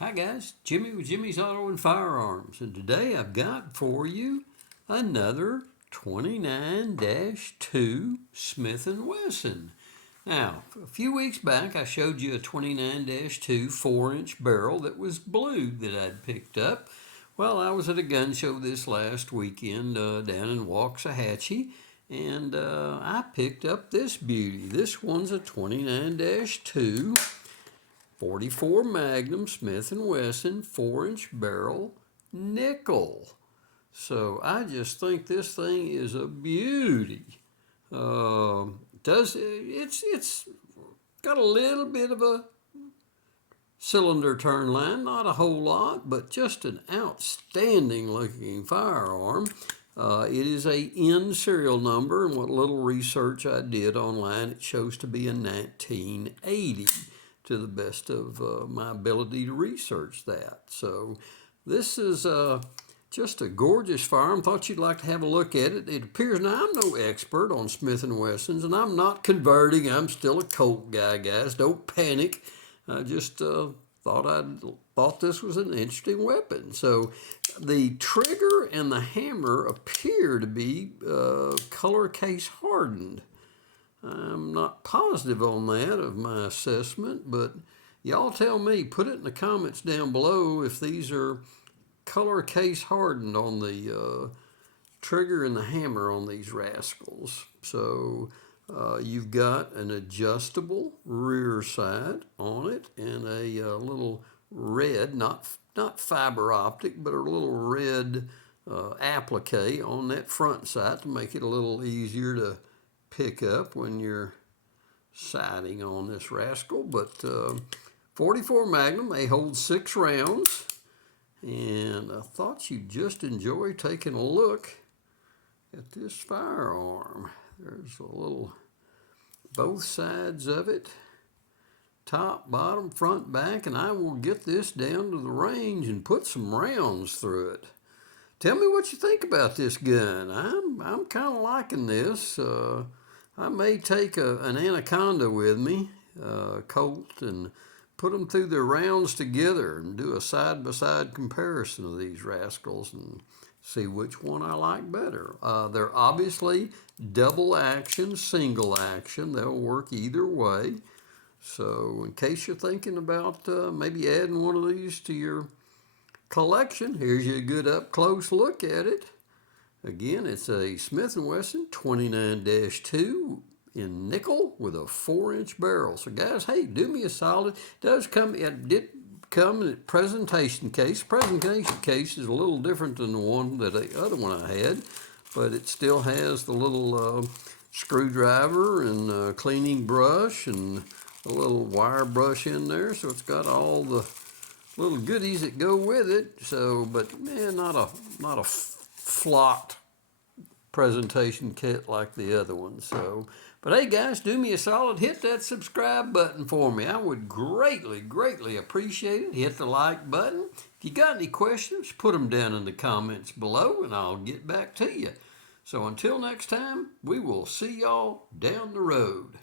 Hi guys, Jimmy with Jimmy's Auto and Firearms, and today I've got for you another 29-2 Smith & Wesson. Now, a few weeks back I showed you a 29-2 4-inch barrel that was blued that I'd picked up. Well, I was at a gun show this last weekend down in Waxahachie, and I picked up this beauty. This one's a 29-2 44 Magnum Smith & Wesson 4-inch barrel nickel. So I just think this thing is a beauty. It's got a little bit of a cylinder turn line, not a whole lot, but just an outstanding looking firearm. It is a N serial number, and what little research I did online, it shows to be a 1980 to the best of my ability to research that. So this is just a gorgeous firearm. Thought you'd like to have a look at it. It appears, now I'm no expert on Smith & Wessons, and I'm not converting. I'm still a Colt guy, guys. Don't panic. I just thought this was an interesting weapon. So the trigger and the hammer appear to be color case hardened. I'm not positive on that of my assessment, but y'all tell me, put it in the comments down below if these are color case hardened on the trigger and the hammer on these rascals. So you've got an adjustable rear side on it and a little red, not fiber optic, but a little red applique on that front side to make it a little easier to pick up when you're sighting on this rascal. But 44 Magnum, they hold 6 rounds, and I thought you'd just enjoy taking a look at this firearm. There's a little, both sides of it, top, bottom, front, back, and I will get this down to the range and put some rounds through it. Tell me what you think about this gun. I'm kind of liking this. I may take an Anaconda with me, Colt, and put them through their rounds together and do a side-by-side comparison of these rascals and see which one I like better. They're obviously double action, single action. They'll work either way. So in case you're thinking about maybe adding one of these to your collection, here's you a good up-close look at it. Again, it's a Smith & Wesson 29-2 in nickel with a 4-inch barrel. So guys, hey, do me a solid. It did come in a presentation case. Presentation case is a little different than the one that the other one I had, but it still has the little screwdriver and cleaning brush and a little wire brush in there. So it's got all the little goodies that go with it. So, but man, not a flocked presentation kit like the other one. So, but hey guys, do me a solid, hit that subscribe button for me. I would greatly appreciate it. Hit the like button. If you got any questions, put them down in the comments below and I'll get back to you. So until next time, we will see y'all down the road.